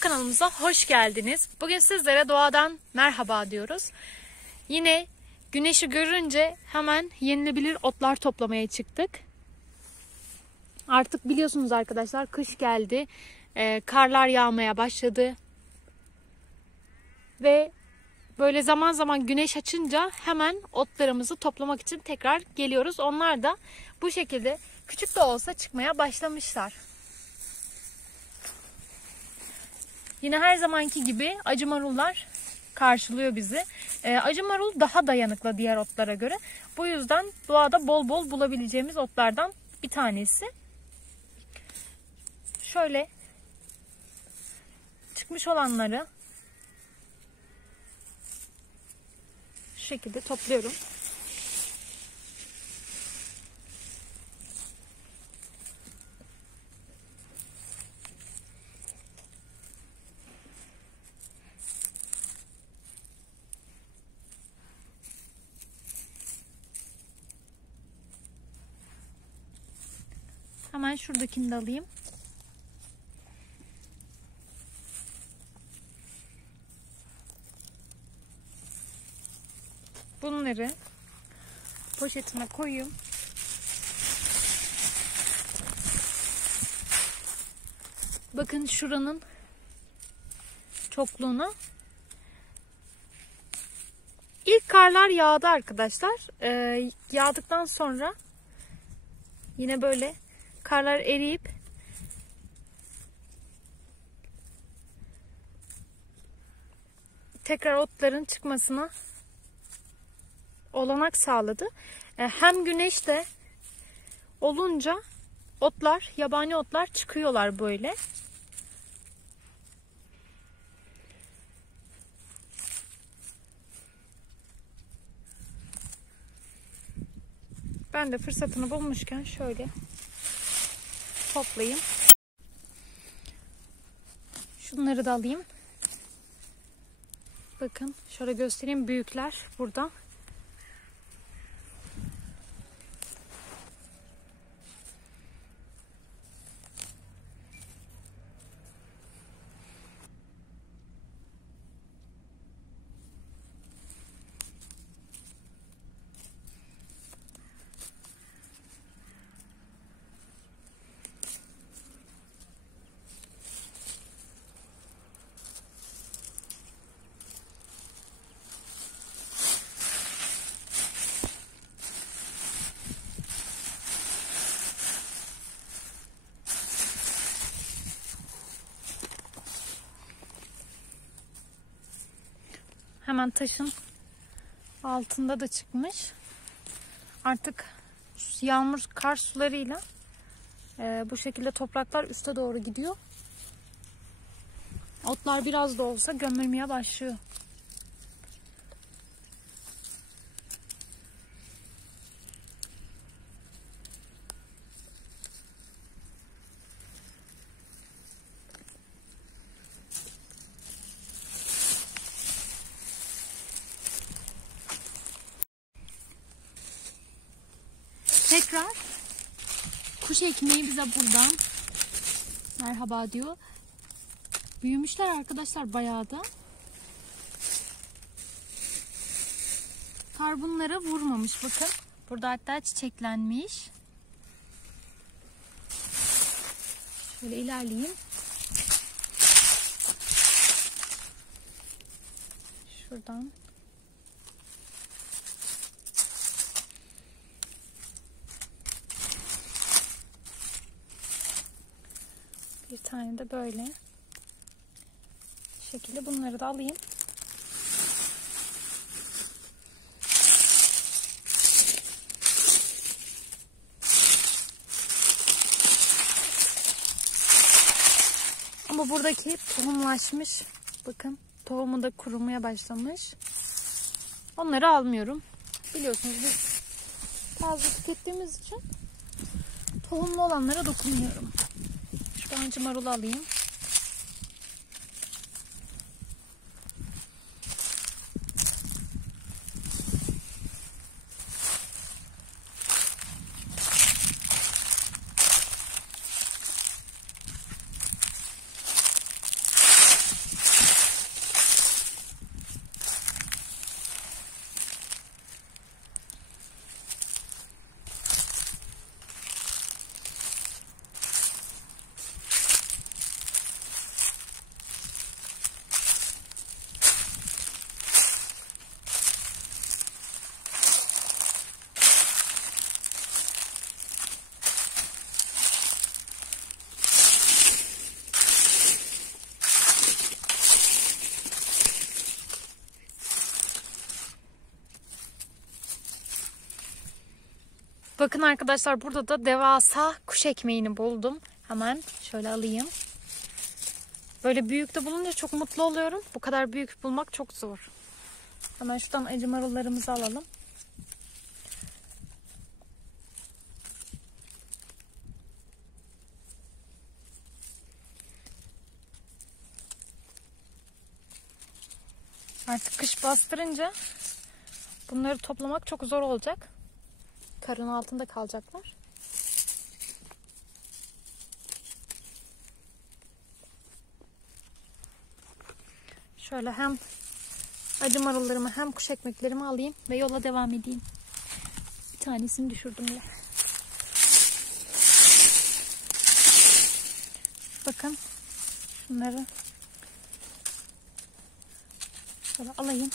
Kanalımıza hoş geldiniz. Bugün sizlere doğadan merhaba diyoruz. Yine güneşi görünce hemen yenilebilir otlar toplamaya çıktık. Artık biliyorsunuz arkadaşlar, kış geldi. Karlar yağmaya başladı. Ve böyle zaman zaman güneş açınca hemen otlarımızı toplamak için tekrar geliyoruz. Onlar da bu şekilde küçük de olsa çıkmaya başlamışlar. Yine her zamanki gibi acı marullar karşılıyor bizi. Acı marul daha dayanıklı diğer otlara göre. Bu yüzden doğada bol bol bulabileceğimiz otlardan bir tanesi. Şöyle çıkmış olanları şu şekilde topluyorum. Hemen şuradakini de alayım. Bunları poşetime koyayım. Bakın şuranın çokluğuna. İlk karlar yağdı arkadaşlar. Yağdıktan sonra yine böyle karlar eriyip tekrar otların çıkmasına olanak sağladı. Hem güneş de olunca otlar, yabani otlar çıkıyorlar böyle. Ben de fırsatını bulmuşken şöyle toplayayım. Şunları da alayım. Bakın şöyle göstereyim, büyükler burada. Hemen taşın altında da çıkmış. Artık yağmur, kar sularıyla bu şekilde topraklar üste doğru gidiyor. Otlar biraz da olsa gömülmeye başlıyor. Tekrar kuş ekmeği bize buradan merhaba diyor. Büyümüşler arkadaşlar bayağı da. Kar bunlara vurmamış bakın. Burada hatta çiçeklenmiş. Şöyle ilerleyeyim. Şuradan. Bir tane de böyle. Bu şekilde bunları da alayım. Ama buradaki tohumlaşmış. Bakın tohumu da kurumaya başlamış. Onları almıyorum. Biliyorsunuz biz fazla tükettiğimiz için tohumlu olanlara dokunmuyorum. Şu acı marulu alayım. Bakın arkadaşlar, burada da devasa kuş ekmeğini buldum. Hemen şöyle alayım. Böyle büyük de bulunca çok mutlu oluyorum. Bu kadar büyük bulmak çok zor. Hemen şuradan acı marullarımızı alalım. Artık kış bastırınca bunları toplamak çok zor olacak. Karın altında kalacaklar. Şöyle hem acı marullarımı hem kuş ekmeklerimi alayım ve yola devam edeyim. Bir tanesini düşürdüm ya. Bakın şunları şöyle alayım.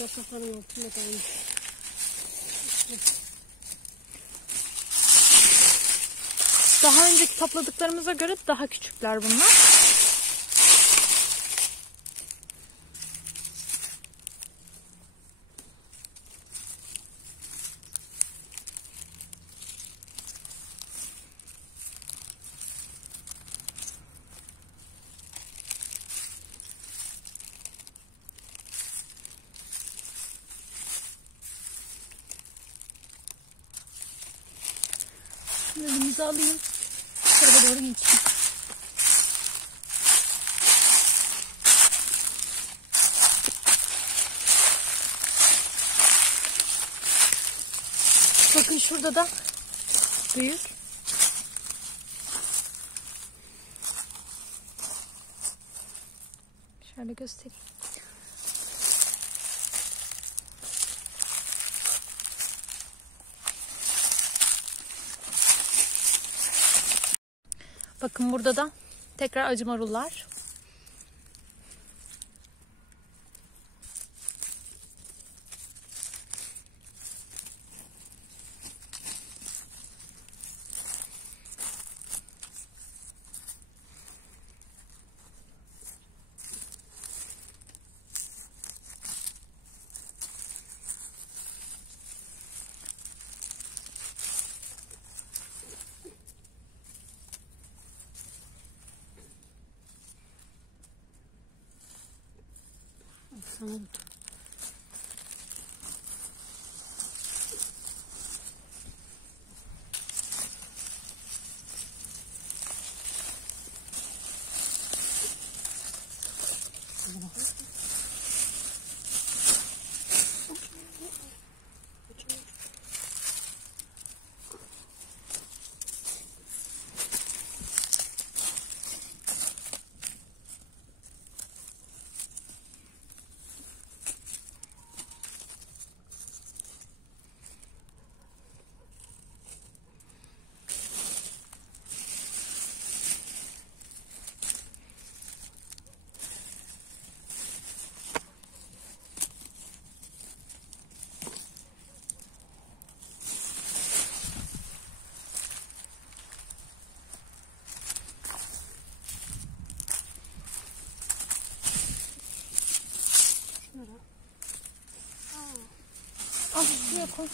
Yaprakların altında kalmış. Daha önceki topladıklarımıza göre daha küçükler bunlar. Elimizi alayım. Şuraya doğru geçeyim. Bakın şurada da büyük. Şöyle göstereyim. Bakın burada da tekrar acı marullar. Tamam. Al şuraya koy.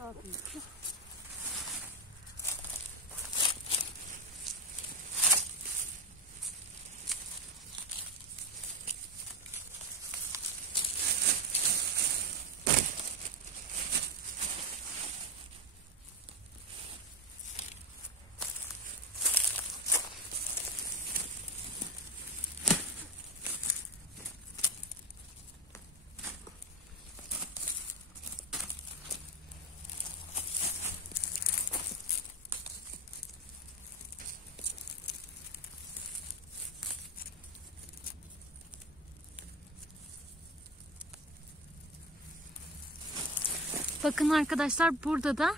Aferin. Bakın arkadaşlar, burada da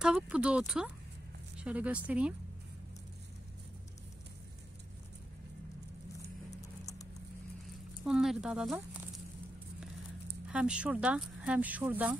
tavuk budu otu. Şöyle göstereyim. Onları da alalım. Hem şurada hem şurada.